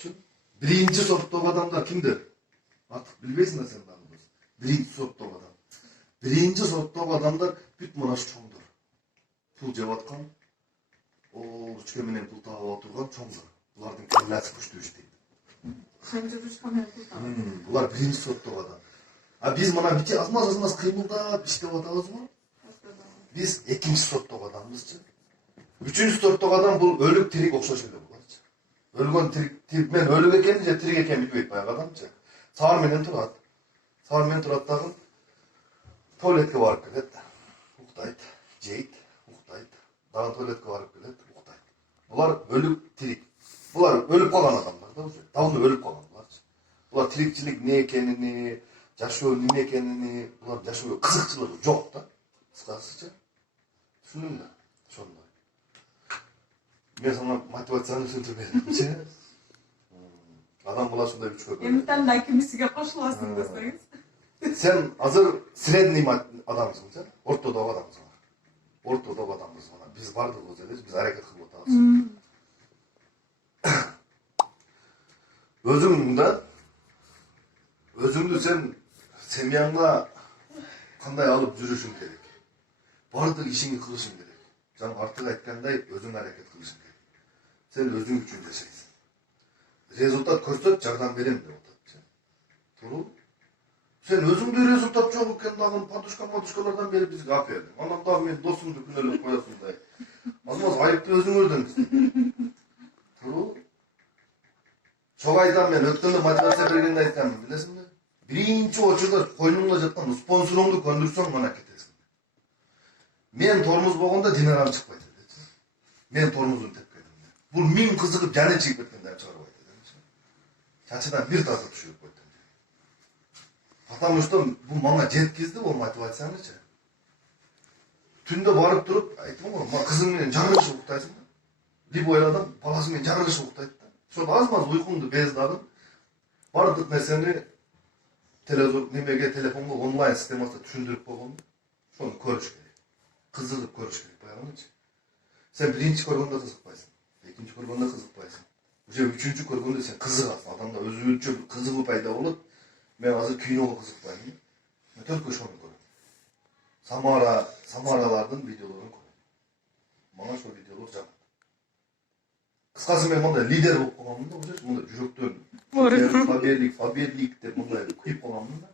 үшін. Birinci сорттағы адамдар kimdir? Artık bilmeysin sen tanımız. Birinci сорттағы адам. Birinci сорттағы адамдар бүт мына чоңдор. Пул жеп аткан, ручка менен пул таап отурган чоңдор. Булардын келлеси күчтүү иштейт. Қанша ручка менен пул таап? Булар birinci сорттағы адам. А биз мына бите азмаз кыймылдап иштеп атабыз го. Биз экинчи сорттағы адамбызчы. Үчүнчү сорттағы адам бул өлүк тирик окшош эле булат. Өлгөн тирик мен өлүк экенин же тирик экенин билбейт баягы адамчы. Саар менен турат. Саар менен турат дагы туалетке барып келет. Уктайт, жейт, уктайт. Дагы туалетке барып келет, уктайт. Булар өлүк тирик. Булар өлүп калган адамдар да уже. Давно өлүп калган буларчы. Булар тирикчилик не экенини, жашоо неме экенини, булар жашоого кызыкчылыгы жок да. Кыскасычы. Түшүндүңбү? Ошондой. Мен сага мотивацияны түшүндүрүп бердимчи. Адам бала ушундай күчкө бөлүнөт. Эмтен да кимисиге кошуласың десеңиз. Сен азыр средний адамсың, ортодогу адамсың. Ортодогу адамбыз мына. Биз бардыгыбыз эле, биз аракет кылып атабыз. Өзүңдү сен семьяңга кандай алып жүрүшүң керек. Бардык ишиңди кылышың керек. Жана артык айткандай өзүң аракет кылышың керек. Сен өзүң үчүн жашайсың. Результат көрсөт, жардам берем деп атат. Туура? Сен өзүңдө результат жок экен дагы подушкалардан берип бизге алып бердиң. Анан дагы мен досумду күнөөлөп коесуңдай. Азмаз айыпты өзүңөрдөн. Туура? Чоң айтам мен өткөндө мотивация бергенде айткам, билесиңби? Биринчи очурда койнуңда жаткан спонсоруңду көндүрсөң гана кетесиң. Мен тормуз болгондо динарам чыкпайт эле. Мен тормузун тепкедим. Бул миң кызыгып жаны чыгып кеткенде чыгарбайт эле. Чачыдан бир таза түшүрүп койдум. Потому что бул мага жеткизди бул мотивациянычы. Түндө барып туруп айттым го, ма кызым менен жагырышып уктайсың да. Либо ойладым, баласы менен жагырышып уктайт да. Ошондо аз-маз уйкуңду бездагын. Бардык нерсени телефонго онлайн системасында түшүндүрүп койгон. Ошону көрүш керек. Кызыгып көрүш керек баягынычы. Сен биринчи көргөндө кызыкпайсың, экинчи көргөндө кызыкпайсың. Уже үчүнчү көргөндө сен кызыгасың. Адамда өзүнчө кызыгуу пайда болот. Мен азыр киного кызыкпайм. Мен только ошону көрөм. Самаралардын видеолорун көрөм. Мага ошол видеолор жагат. Кыскасы мен мындай лидер болуп калганмын да, уже мындай жүрөктөн. Фаберлик деп мындай күйүп калганмын да.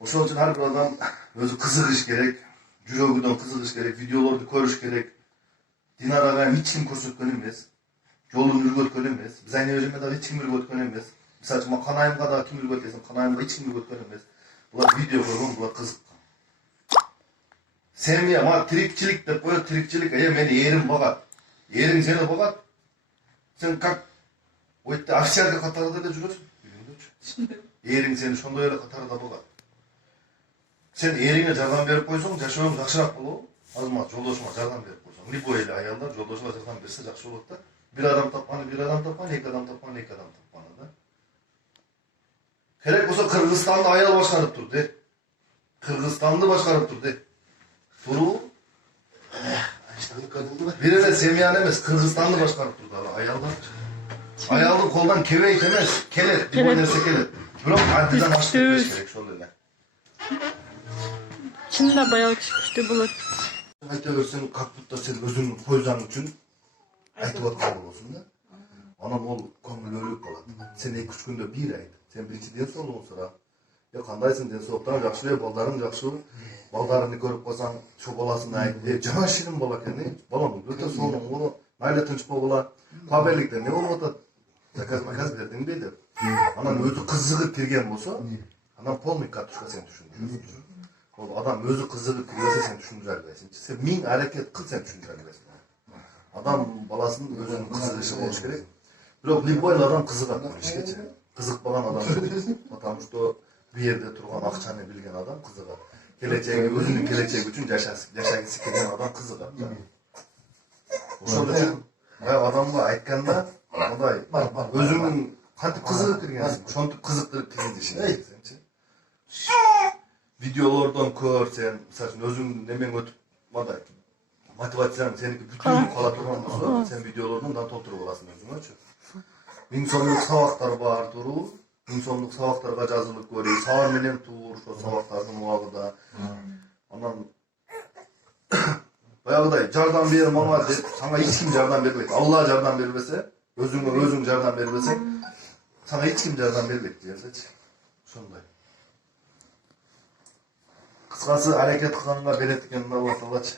Ошол үчүн ар бир адам өзү кызыгыш керек, жүрөгүнөн кызыгыш керек, видеолорду көрүш керек. Динарага эч ким көрсөткөн эмес. Жолун үргөткөн эмес. Биз айнебежиме дагы эч ким үргөткөн эмес. Мисалы үчүн канайымга дагы ким үргөт десем, канайымга эч ким үргөткөн эмес. Булар видео көргөн, булар кызыккан. Семья, ма тирикчилик деп коет, тирикчилик, мени эрим багат. Эрим сени багат. Сен как өйтө официалдык катарда эле жүрөсүң. Эрим сени ошондой эле катарда багат. Сен эриңе жардам берип койсоң, жашооң жакшыраак болобу? Азмаз жолдошуңа жардам берип койсоң. Либо эле аялдар жолдошуна жардам берсе жакшы болот да. Bir adam tapmanı, bir adam tapmanı, iki adam tapmanı, iki adam tapmanı da. Gerek olsa Kırgızistan'da ayal başkanıp durdu. Kırgızistan'da başkanıp durdu. Turu. Bir ele Semyan emez, Kırgızistan'da başkanıp durdu. Ayallar. Ayalın koldan keveyt emez. Kelet, bir oynarsa kelet. Bırak adiden açtık gerek şöyle öyle. Çin'de bayağı kişi bulur. Ayta versen kakbutta sen özünü koyacağın için айтып аткан болсун да. Анан ол көңүл өлүп калат. Сен 2-3 күндө бир айт. Сен биринчи ден соолугуң сурап. Кандайсың, ден соолуктан жакшыбы, балдарың жакшыбы? Балдарыңды көрүп калсаң, чо баласын айт. Жана ширин бала экен, балам өтө сонун боло, майла тынчпа бала. Фаберликте эмне болуп атат? Заказ бердиңби деп. Анан өзү кызыгып кирген болсо, анан полный катушка сен түшүндүрөсүң. Ол адам өзү кызыгып кирсе сен түшүндүрө албайсың. Сен миң аракет кыл, сен түшүндүрө албайсың. Адам баласының өзінің кызыгышы болуш керек. Бирок любой адам кызыгат ишкечи. Кызыкпаган адам жок. Потому что бу жерде турган акчаны билген адам кызыгат. Келечеги, өзүнүн келечеги үчүн жашагысы келген адам кызыгат. Ошол үчүн адамга айтканда, мындай өзүңүн кантип кызыгып киргенсиң, ошентип кызыктырып киргизишиң керек сенчи. Видеолордон көр сен, мисалы үчүн өзүң немен өтүп, мындай мотивацияң сеники бүтүн кала турган болсо, сен видеолордон да толтуруп аласың өзүңөчү. 1000 so'mluk sabaqlar bar turu. 1000 so'mluk sabaqlarga жазылып көрүү. Сабар менен тур, ошо сабактардын убагында. Анан баягыдай жардам бер мага деп, сага эч ким жардам бербейт. Алла жардам бербесе, өзүң жардам бербесең, сага эч ким жардам бербейт десечи. Ошондой. Кыскасы аракет кылганга берет экен Алла Таалачы.